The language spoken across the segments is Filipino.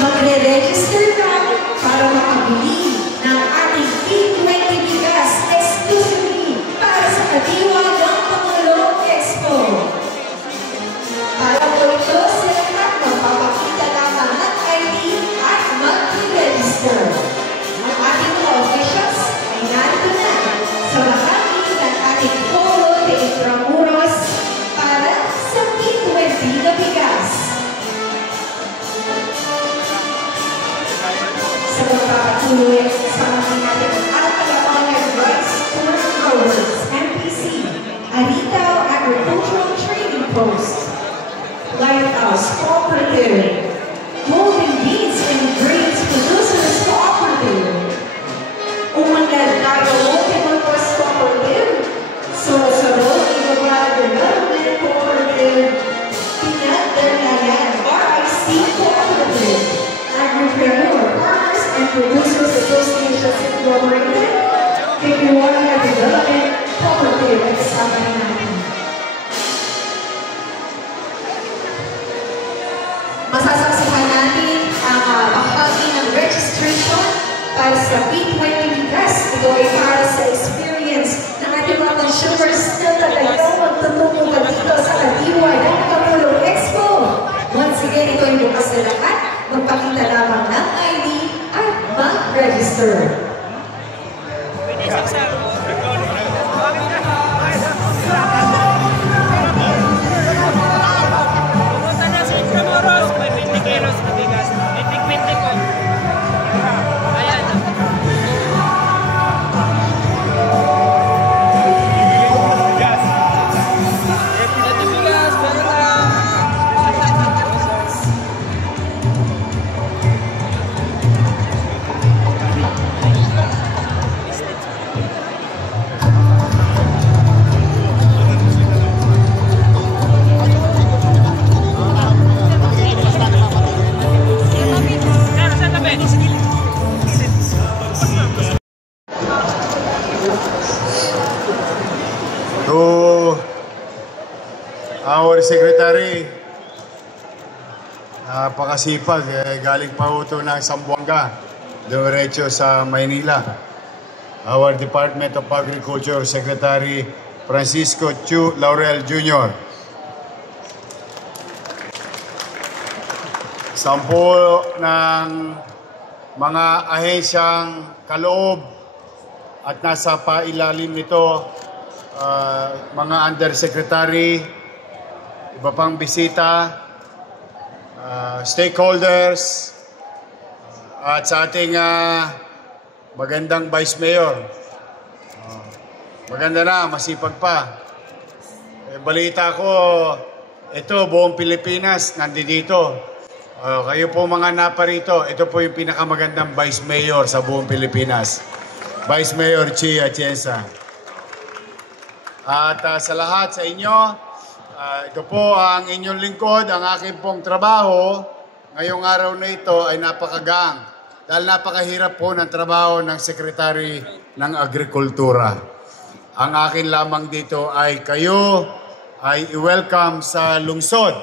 Magre-register ka para makabili ng ating P20 bigas exclusively para sa kadiwa ng Pangulong Expo. Para po ito sa lahat magpapakita lamang ng ID at magre-register. Ang ating mga officials ay nandito na sa bahagi ng ating Polo de Intramuros para sa P20 na bigas. Sa pagpapatuloy sa ating Alpha-Honored Rice Corn Growers, MPC, Aritaw Agricultural Trading Post, Lighthouse Cooperative, Golden Beans and Grains Producers Cooperative, Umangal Tayo Multipurpose Cooperative, Sorosoro Igabal Development Cooperative, Pinat-Dernayan RIC Cooperative, Agripreneur Farmers and Producers Association Incorporated, Kikiwala Development Cooperative at kasama natin. Masasaksihan natin ang bahagi ng registration para sa P20 bigas. Ito ay para sa experience ng ating mga consumers na talagang magtutungo dito sa kadiwa ng Pangulong Expo. Once again, ito ay bukas na lahat. Magpakita lamang ng ID at mag-register. Pumunta na sa Intramuros, may 20 kilos na bigas. May 20 po. Ayan. Ito bigas, meron lang. To our secretary, napakasipag, galing pa ito ng Zamboanga, diretso sa Maynila. Our Department of Agriculture Secretary Francisco Chu Laurel Jr. Sampo ng mga ahensyang kaloob at nasa pailalim nito, mga undersecretary, iba pang bisita, stakeholders, at sa ating magandang Vice Mayor. Maganda na, masipag pa. Balita ko, ito, buong Pilipinas, nandito. Kayo po mga naparito, ito po yung pinakamagandang Vice Mayor sa buong Pilipinas. Vice Mayor Chi Atienza. At sa lahat sa inyo, ito po ang inyong lingkod, ang aking pong trabaho. Ngayong araw na ito ay napakagang dahil napakahirap po ng trabaho ng Secretary ng Agrikultura. Ang akin lamang dito ay kayo ay i-welcome sa lungsod.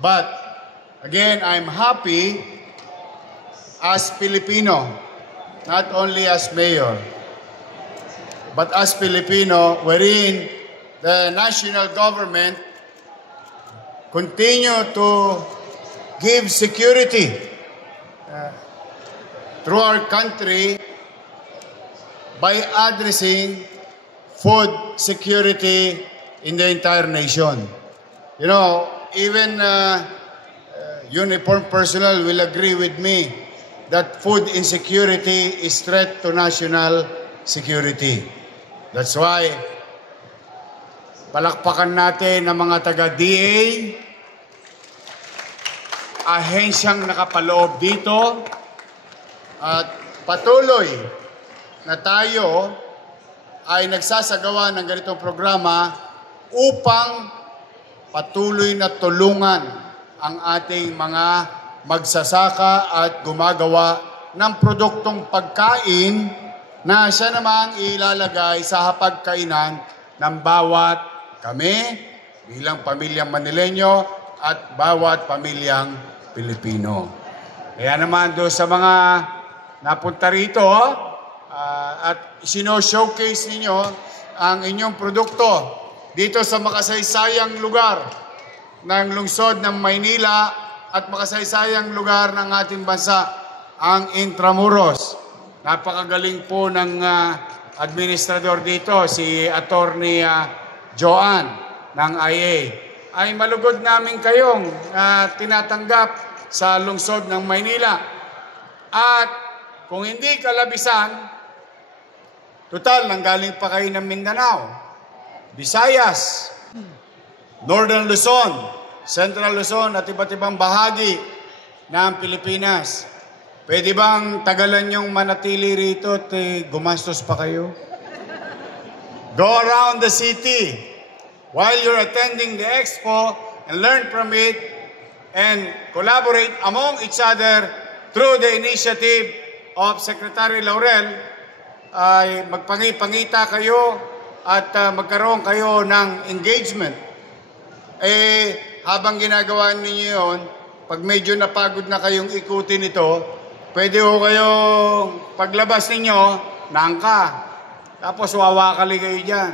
But again, I'm happy as Filipino, not only as Mayor, but as Filipino, wherein the national government continue to give security through our country by addressing food security in the entire nation. You know, even uniformed personnel will agree with me that food insecurity is threat to national security. That's why palakpakan natin ng mga taga-DA, ahensyang nakapaloob dito, at patuloy na tayo ay nagsasagawa ng ganitong programa upang patuloy na tulungan ang ating mga magsasaka at gumagawa ng produktong pagkain na siya namang ilalagay sa hapagkainan ng bawat kami bilang pamilyang Manileño at bawat pamilyang Pilipino. Kaya naman doon sa mga napunta rito at sino-showcase ninyo ang inyong produkto dito sa makasaysayang lugar ng lungsod ng Maynila at makasaysayang lugar ng ating bansa, ang Intramuros. Napakagaling po ng administrador dito, si Attorney Joan ng IA. Ay malugod namin kayong tinatanggap sa lungsod ng Maynila. At kung hindi kalabisan, total, nanggaling pa kayo ng Mindanao, Visayas, Northern Luzon, Central Luzon at iba't ibang bahagi ng Pilipinas. Pwede bang tagalan yung manatili rito at gumastos pa kayo? Go around the city while you're attending the expo and learn from it and collaborate among each other through the initiative of Secretary Laurel. Ay magpangipangita kayo at magkaroon kayo ng engagement. Habang ginagawa ninyo yun, pag medyo napagod na kayong ikutin ito, pwede ho kayong paglabas ninyo, nangka. Tapos wawakali kayo dyan.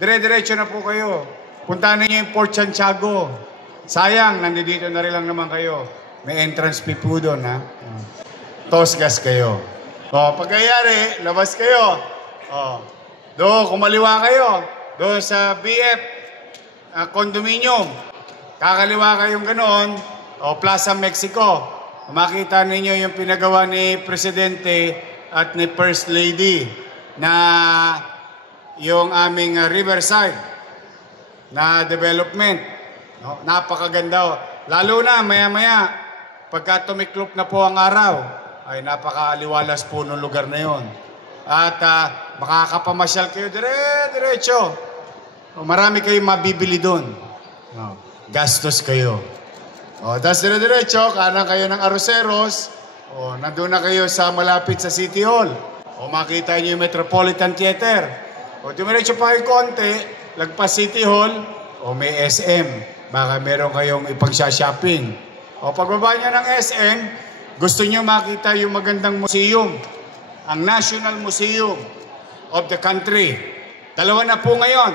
Dire-diretso na po kayo. Puntahan ninyo yung Port Santiago. Sayang, nandito na rin lang naman kayo. May entrance fee po doon, ha? Tosgas kayo. Pagkayari, labas kayo. Doon, kumaliwa kayo. Doon sa BF condominium. Kakaliwa kayong ganoon. Plaza Mexico. Makita ninyo yung pinagawa ni Presidente at ni First Lady na yung aming Riverside na development. Napakaganda. Lalo na maya-maya, pagka tumiklop na po ang araw, ay napakaaliwalas po ng lugar na yon. At makakapamasyal kayo diretso. Marami kayong mabibili doon. Gastos kayo. Tapos dire-diretso, kanan kayo ng Arroceros, nandun na kayo sa malapit sa City Hall. Makita nyo yung Metropolitan Theater. Dumiretso pa kayo konti, lagpas City Hall, may SM. Baka meron kayong ipagsa-shopping. Pagbaba nyo ng SM, gusto nyo makita yung magandang museum, ang National Museum of the country. Dalawa na po ngayon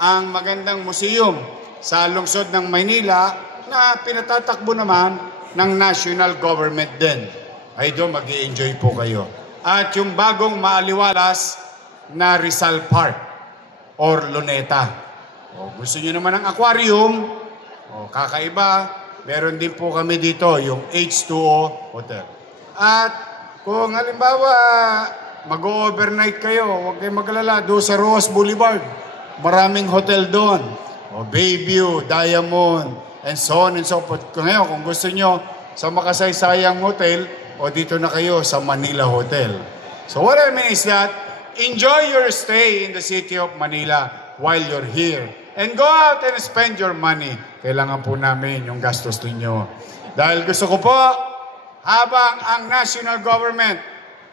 ang magandang museum sa lungsod ng Maynila na pinatatakbo naman ng national government din. Ay doon mag-i-enjoy po kayo. At yung bagong maaliwalas na Rizal Park or Luneta. Gusto nyo naman ng aquarium, kakaiba, meron din po kami dito yung H2O Hotel. At kung halimbawa mag-overnight kayo, huwag kayong maglala, doon sa Roas Boulevard. Maraming hotel doon. Bayview, Diamond, and so on and so forth. Ngayon, kung gusto nyo sa makasaysayang hotel, dito na kayo sa Manila Hotel. So what I mean is that, enjoy your stay in the city of Manila while you're here. And go out and spend your money. Kailangan po namin yung gastos ninyo. Dahil gusto ko po, habang ang national government,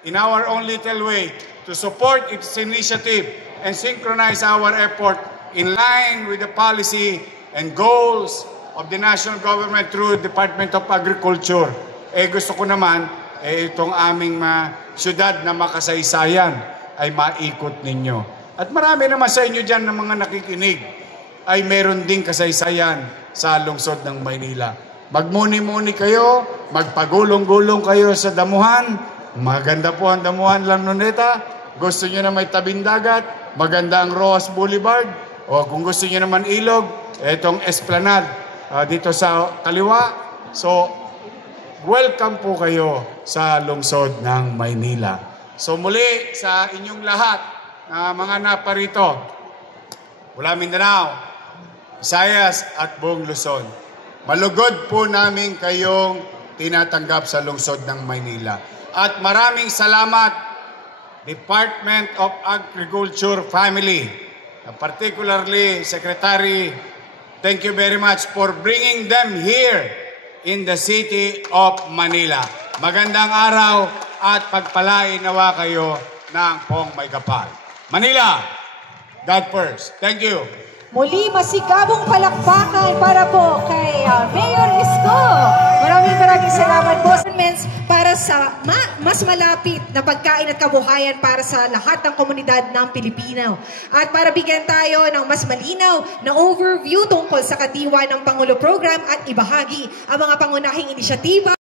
in our own little way, to support its initiative and synchronize our effort in line with the policy and goals of the national government through Department of Agriculture. Gusto ko naman, itong aming syudad na makasaysayan ay maikot ninyo. At marami naman sa inyo dyan ng mga nakikinig ay meron ding kasaysayan sa lungsod ng Maynila. Magmuni-muni kayo, magpagulong-gulong kayo sa damuhan. Maganda po ang damuhan lang Luneta. Gusto nyo na may tabing dagat, maganda ang Roas Boulevard. O kung gusto nyo naman ilog, itong Esplanade dito sa kaliwa. So, welcome po kayo sa lungsod ng Maynila. So muli sa inyong lahat na mga naparito, mula Mindanao, Visayas at buong Luzon, malugod po namin kayong tinatanggap sa lungsod ng Maynila. At maraming salamat, Department of Agriculture Family, particularly Secretary. Thank you very much for bringing them here in the city of Manila. Magandang araw at pagpalain nawa kayo ng Pong May Kapal. Manila, God first. Thank you. Muli, masigabong palakpakan para po kay Mayor Isko. Maraming salamat po. Para sa mas malapit na pagkain at kabuhayan para sa lahat ng komunidad ng Pilipino. At para bigyan tayo ng mas malinaw na overview tungkol sa kadiwa ng Pangulo Program at ibahagi ang mga pangunahing inisyatiba